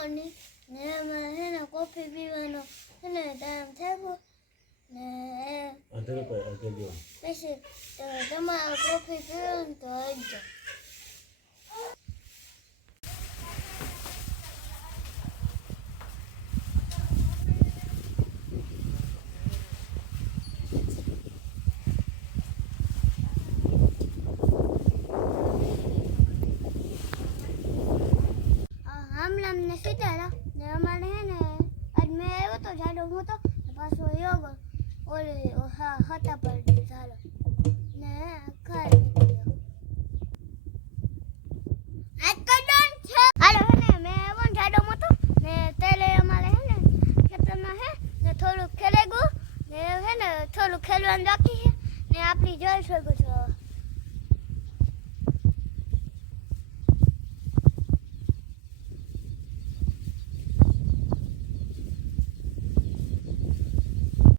Morning ને અમારે છે ને કોફી પીવાનો છે ને ટાઈમ થયો ને પછી તમારે કોફી પીવાનું તો આવજો. આમને સીધા ને અમારે હે ને આજ મેં આવ્યો તો જાડો હું તો પાછો યોગ ઓલી હતા પર ચાલો ને ખાઈ